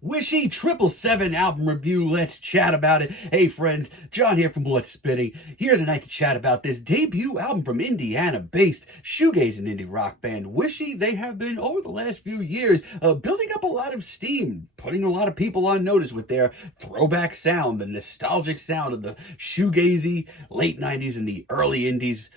Wishy 777 album review. Let's chat about it. Hey friends, John here from What's Spinning, here tonight to chat about this debut album from Indiana-based shoegaze and indie rock band Wishy. They have been, over the last few years, building up a lot of steam, putting a lot of people on notice with their throwback sound, the nostalgic sound of the shoegazy late 90s and the early indies.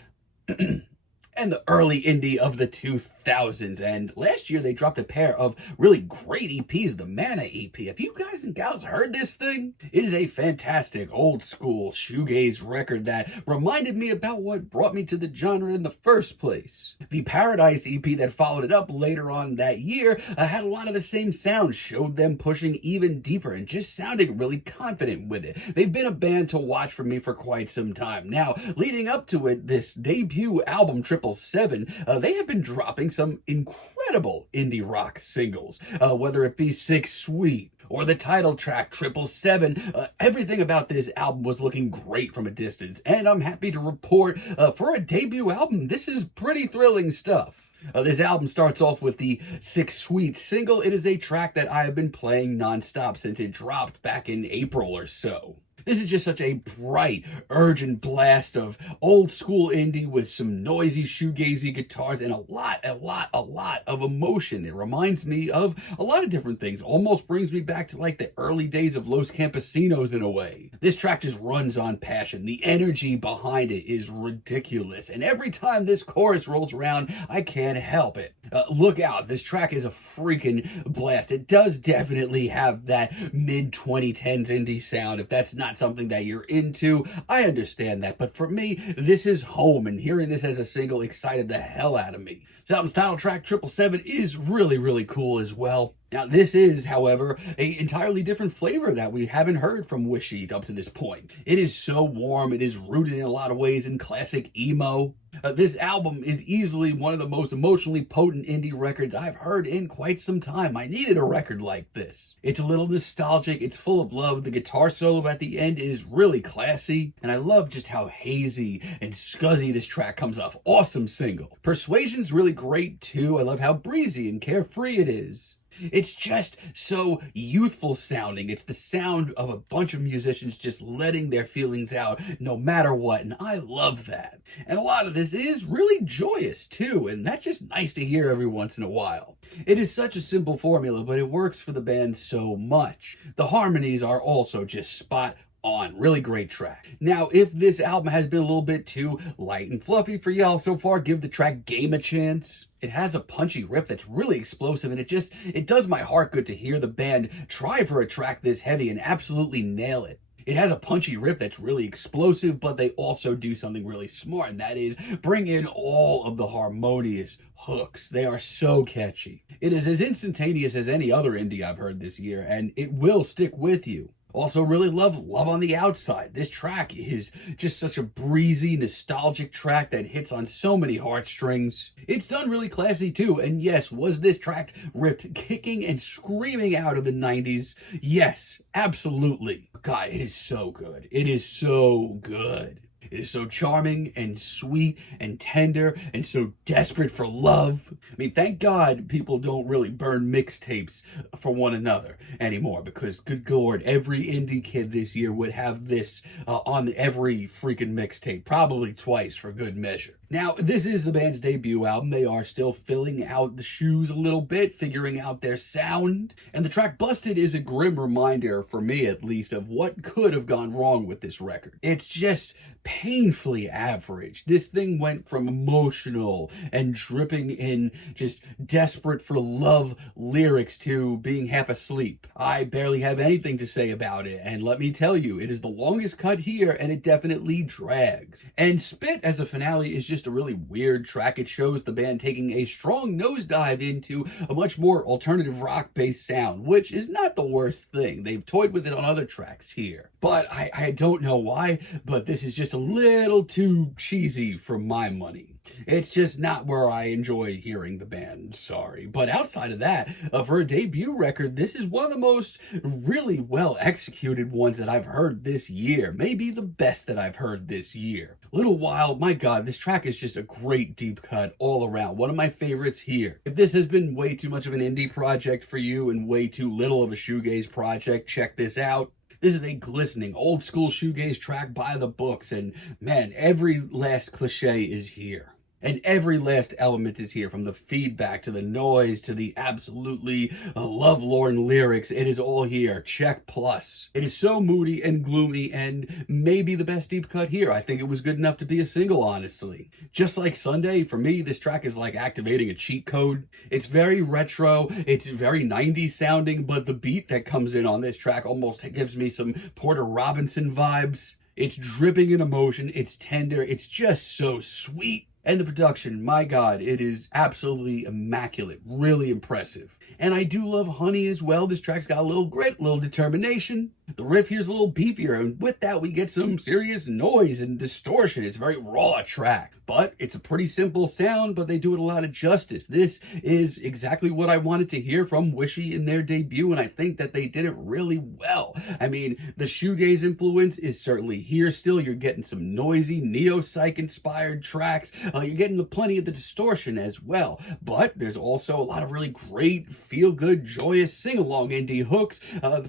And the early indie of the 2000s. And last year they dropped a pair of really great EPs, the Mana EP. Have you guys and gals heard this thing? It is a fantastic old school shoegaze record that reminded me about what brought me to the genre in the first place. The Paradise EP that followed it up later on that year had a lot of the same sound, showed them pushing even deeper and just sounding really confident with it. They've been a band to watch for me for quite some time. Now, leading up to it, this debut album, 777, they have been dropping some incredible indie rock singles, whether it be Six Sweet or the title track 777. Everything about this album was looking great from a distance, and I'm happy to report for a debut album, this is pretty thrilling stuff. This album starts off with the Six Sweet single. It is a track that I have been playing nonstop since it dropped back in April or so. This is just such a bright, urgent blast of old school indie with some noisy shoegazy guitars and a lot of emotion. It reminds me of a lot of different things. Almost brings me back to like the early days of Los Campesinos in a way. This track just runs on passion. The energy behind it is ridiculous. And every time this chorus rolls around, I can't help it. Look out, this track is a freaking blast. It does definitely have that mid-2010s indie sound. If that's not something that you're into, I understand that, but for me, this is home, and hearing this as a single excited the hell out of me. This album's title track 777 is really cool as well. Now, this is, however, an entirely different flavor that we haven't heard from Wishy up to this point. It is so warm. It is rooted in a lot of ways in classic emo. This album is easily one of the most emotionally potent indie records I've heard in quite some time. I needed a record like this. It's a little nostalgic. It's full of love. The guitar solo at the end is really classy. And I love just how hazy and scuzzy this track comes off. Awesome single. Persuasion's really great too. I love how breezy and carefree it is. It's just so youthful sounding. It's the sound of a bunch of musicians just letting their feelings out no matter what, and I love that. And a lot of this is really joyous too, and that's just nice to hear every once in a while. It is such a simple formula, but it works for the band so much. The harmonies are also just spot on. Really great track. Now, if this album has been a little bit too light and fluffy for y'all so far, give the track Game a chance. It has a punchy riff that's really explosive, and it does my heart good to hear the band try for a track this heavy and absolutely nail it. It has a punchy riff that's really explosive, but they also do something really smart, and that is bring in all of the harmonious hooks. They are so catchy. It is as instantaneous as any other indie I've heard this year, and it will stick with you. Also really love Love on the Outside. This track is just such a breezy, nostalgic track that hits on so many heartstrings. It's done really classy too, and yes, was this track ripped kicking and screaming out of the 90s? Yes, absolutely. God, it is so good. It is so good. It is so charming and sweet and tender and so desperate for love. I mean, thank God people don't really burn mixtapes for one another anymore, because good Lord, every indie kid this year would have this on every freaking mixtape, probably twice for good measure. Now, this is the band's debut album. They are still filling out the shoes a little bit, figuring out their sound. And the track Busted is a grim reminder, for me at least, of what could have gone wrong with this record. It's just painfully average. This thing went from emotional and dripping in just desperate for love lyrics to being half asleep. I barely have anything to say about it, and let me tell you, it is the longest cut here, and it definitely drags. And Spit as a finale is just a really weird track. It shows the band taking a strong nosedive into a much more alternative rock-based sound, which is not the worst thing. They've toyed with it on other tracks here. But I don't know why, but this is just a little too cheesy for my money. It's just not where I enjoy hearing the band, sorry. But outside of that, for a debut record, this is one of the most really well executed ones that I've heard this year. Maybe the best that I've heard this year. Little While, my God, this track is just a great deep cut all around. One of my favorites here. If this has been way too much of an indie project for you and way too little of a shoegaze project, check this out. This is a glistening, old school shoegaze track by the books, and man, every last cliche is here. And every last element is here, from the feedback to the noise to the absolutely lovelorn lyrics. It is all here. Check plus. It is so moody and gloomy and maybe the best deep cut here. I think it was good enough to be a single, honestly. Just like Sunday, for me, this track is like activating a cheat code. It's very retro. It's very 90s sounding, but the beat that comes in on this track almost gives me some Porter Robinson vibes. It's dripping in emotion. It's tender. It's just so sweet. And the production, my God, it is absolutely immaculate, really impressive. And I do love Honey as well. This track's got a little grit, a little determination. The riff here's a little beefier, and with that we get some serious noise and distortion. It's a very raw track, but it's a pretty simple sound, but they do it a lot of justice. This is exactly what I wanted to hear from Wishy in their debut, and I think that they did it really well. I mean, the shoegaze influence is certainly here still. You're getting some noisy, neo-psych inspired tracks. You're getting plenty of the distortion as well, but there's also a lot of really great, feel-good, joyous, sing-along indie hooks.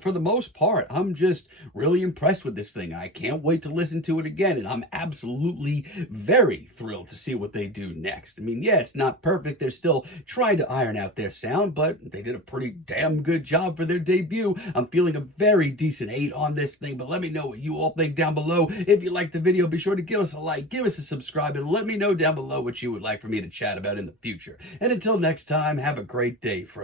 For the most part, I'm just really impressed with this thing. I can't wait to listen to it again, and I'm absolutely very thrilled to see what they do next. I mean, yeah, it's not perfect. They're still trying to iron out their sound, but they did a pretty damn good job for their debut. I'm feeling a very decent 8 on this thing, but let me know what you all think down below. If you liked the video, be sure to give us a like, give us a subscribe, and let me know down below what you would like for me to chat about in the future. And until next time, have a great day, friends.